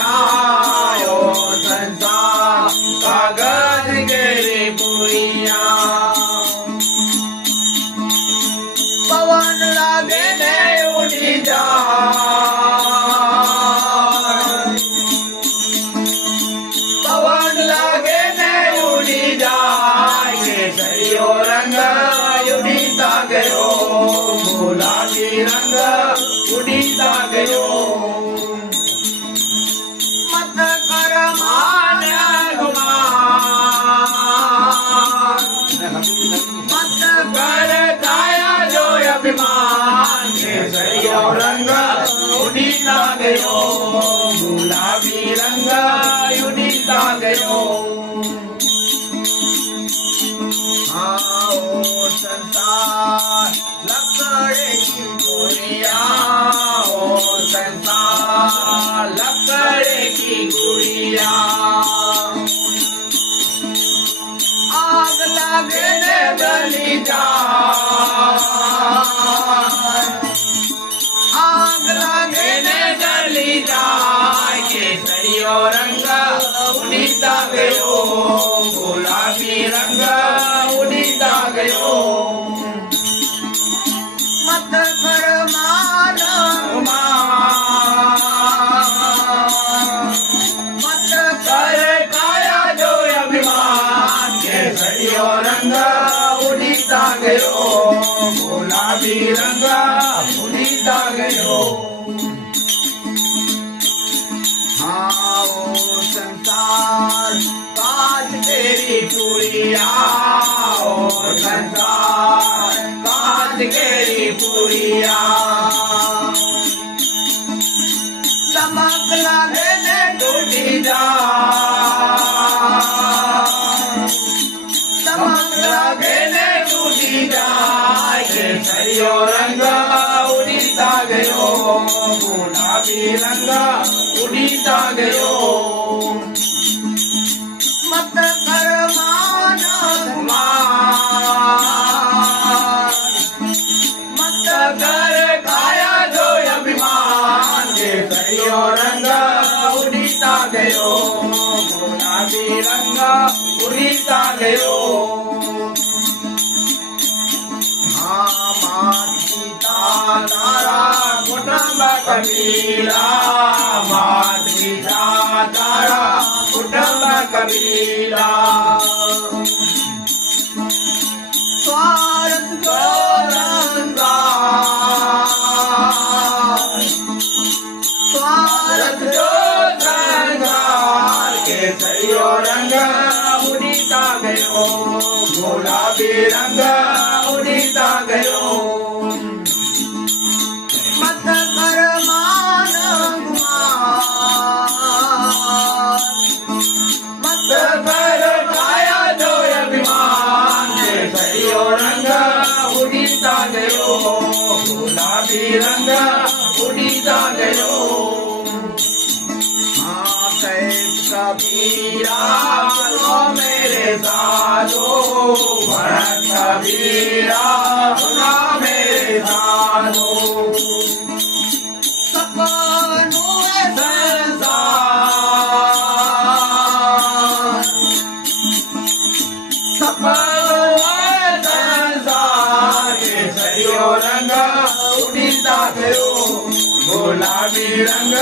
पुड़िया ओ संसार कागज केरी पुड़िया पवन लागे ने उड़ी जा पवन लागे ने उड़ी जाए केसरियो रंग उड़ीता गयो गुलाबी रंग उड़ीता गयो मत कर मान गुमान मत कर काया जो अभिमान केसरियो रंग उड़ीता गयो गुलाबी रंग उड़ीता गयो आओ संसार लकड़े की गुड़िया ओ संसार लकड़े की गुड़िया आग लगे ने जली जा आग लगे ने जली जाए केसरियो रंग उड़ीता गयो गुलाबी रंग उड़ीता गयो मत कर मान मत कर काया जो अभिमान केसरियो रंग उड़ीता गयो गुलाबी रंग उड़ीता गयो आओ संसार काज तेरी पुड़िया ओ संसार काज तेरी पुड़िया चमक लागे ने टूटी जा चमक लागे ने टूटी जाए केसरियो रंग उड़ीता गयो गुलाबी रंग उड़ीता गयो मत कर मान मत कर काया जो अभिमान केसरियो रंग उड़ीता गयो गुलाबी रंग उड़ीता गयो तारा कुटुंब कबीरा मात पिता तारा कुटुंब कबीरा स्वार्थ को स्वार्थ जो रंगार केसरियो रंग उड़ीता गयो गुलाबी रंग उड़ीता गयो मत कर मान मत कर काया जो अभिमान केसरियो रंग उड़ीता गयो गुलाबी रंग उड़ीता गयो कबीरा सुनो मेरे साधो भरत कबीरा सुनो मेरे साधो सपनों संसार केसरियो रंग उड़ीता गयो गुलाबी रंग